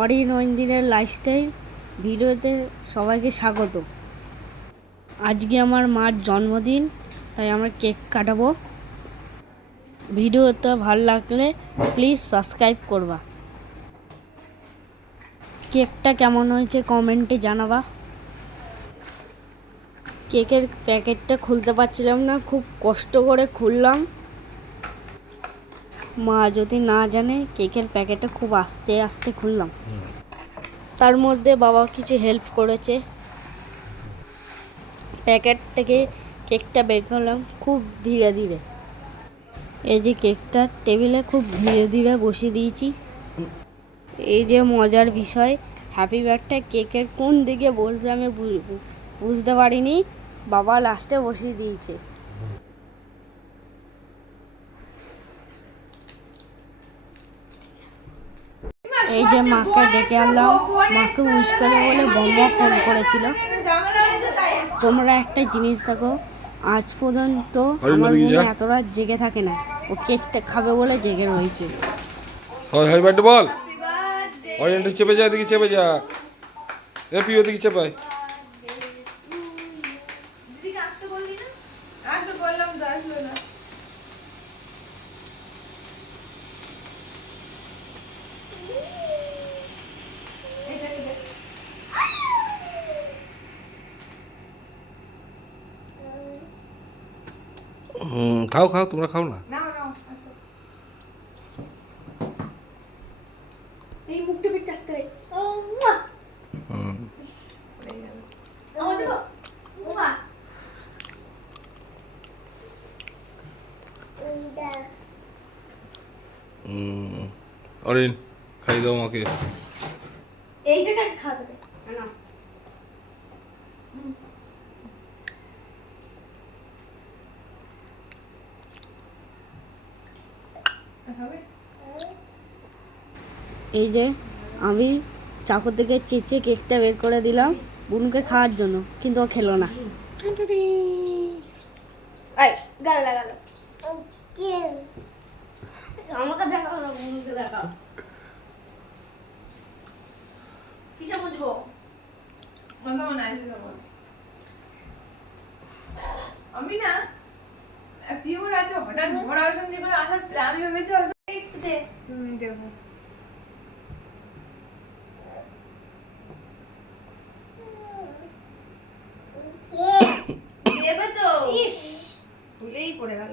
Orin ঐন্দিনের lifestyle ভিডিওতে সবাইকে স্বাগত। আজকে আমার মার জন্মদিন, তাই আমরা কেক কাটাবো। ভিডিওটা ভালো লাগলে প্লিজ সাবস্ক্রাইব করবা। কেকটা কেমন হয়েছে কমেন্টে জানাবা। কেকের প্যাকেটটা খুলতে পারছিলাম না, খুব কষ্ট করে খুললাম। মা যদি না জানে কেকের প্যাকেটটা খুব আস্তে আস্তে খুললাম। তার মধ্যে বাবা কিছু হেল্প করেছে। প্যাকেট থেকে কেকটা বের করলাম খুব ধীরে ধীরে। এই যে কেকটা টেবিলে খুব ধীরে ধীরে বসিয়ে দিয়েছি। এই যে মজার বিষয়, হ্যাপি বার্থডে কেকের কোন দিকে বসবে আমি বুঝতে পারিনি, বাবা লাস্টে বসিয়ে দিয়েছে। এই যে মাকে ডেকে আনলাম, মাকে উইশ করে বলে বম্বা ফোন করেছিল। তোমরা একটা জিনিস দেখো, আজ পর্যন্ত আমার বোন এত রাত জেগে থাকে না, ও কেকটা খাবে বলে জেগে রয়েছে। হ্যাপি বার্থডে বল। অরিয়েন্ট চেপে যা, এদিকে চেপে যা। এ পি ওদিকে চেপাই। দিদিকে আসতে বললি না? আসতে বললাম তো আসলো না। খাও খাও, তোমরা খাও না। নাও নাও আসো। এই মুখটা বের চাকতে হয়। ও মুয়া। পড়ে গেল। নাও দেখো। মুয়া। অরিন খাই দাও আমাকে। এইটাকে খাওয়া দেবে। নাও। এই যে আমি চাকু থেকে চেঁচে কেকটা বের করে দিলাম বুনুকে খাওয়ার জন্য, কিন্তু ও খেলো না। এই গাল লাগালো। আমাকে দেখাও না, বুনুকে দেখাও। কিসে বুঝবো? আমি না পিওর আছে, হঠাৎ ঝড় আসন দিয়ে করে আসার আমি ভেবেছি একটু দে। দেবো। দেবে তো। ইস, ভুলেই পড়ে গেল।